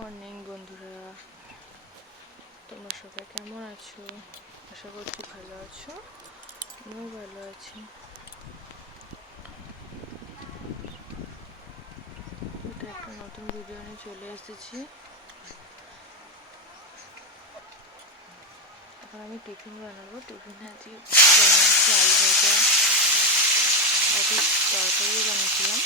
Morning বন্ধুরা, তোমরা সবাই কেমন আছো? আশা করছি ভালো আছো। আমিও ভালো আছি। এটা একটা নতুন ভিডিও নিয়ে চলে এসেছি। এখন আমি টিফিন বানাবো। টিফিনে আজকে বানিয়েছি আলু ভাজা, একটা তরকারিও বানিয়েছিলাম।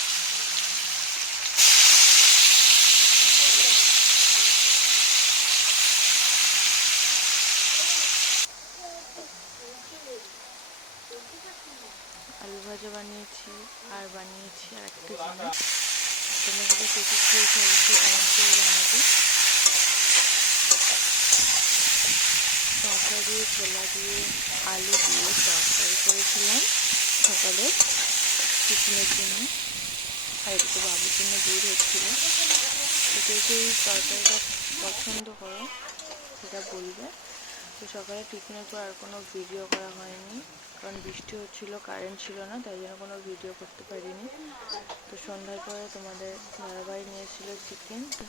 আলু ভাজা বানিয়েছি আর বানিয়েছি আর একটা জিনিস। তোমরা যদি টিফিন খেয়েছো অবশ্যই কমেন্ট করে জানাবে। শসা দিয়ে, ছোলা দিয়ে, আলু দিয়ে তরকারি করেছিলাম সকালে টিফিনের জন্য। আর এদিকে বাবুর জন্য দুধ হচ্ছিল। কেউ কেউ এই তরকারিটা পছন্দ করো সেটা বলবে। তো সকালে টিফিনের পর আর কোনো ভিডিও করা হয়নি, কারণ বৃষ্টি হচ্ছিলো, কারেন্ট ছিল না, তাই জন্য কোনো ভিডিও করতে পারিনি। তো সন্ধ্যার পরে তোমাদের দাদাভাই নিয়েছিল চিকেন। তো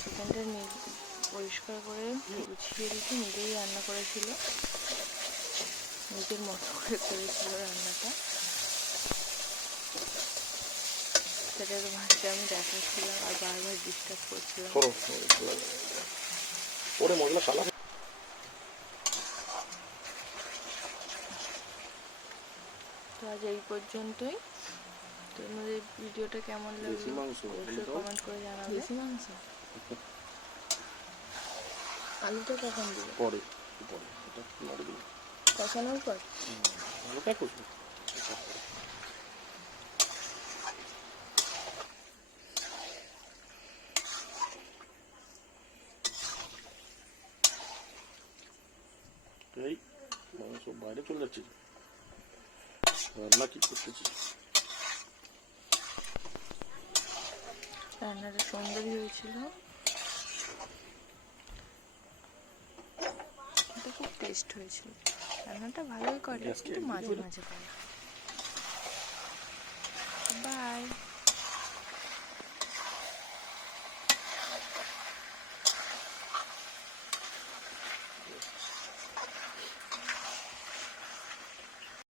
চিকেনটা পরিষ্কার করে গুছিয়ে রেখে নিজেই রান্না করেছিল, নিজের মতো করে করেছিল রান্নাটা। সেটা তোমাকে আমি দেখাচ্ছিলাম আর বারবার ডিস্টার্ব করছিলাম। তো আজ এই পর্যন্তই। তোমাদের ভিডিওটা কেমন লাগলো অবশ্যই কমেন্ট করে জানাবে। দেশি মাংস আলুটা কখন দিবে? পরে কষানোর পর মাংস বাইরে চলে যাচ্ছে। রান্না কি করতেছিস? রান্নাটা সুন্দরই হয়েছিল। এটা খুব টেস্ট হয়েছিল। রান্নাটা ভালোই করে, কিন্তু মাঝে মাঝে করে।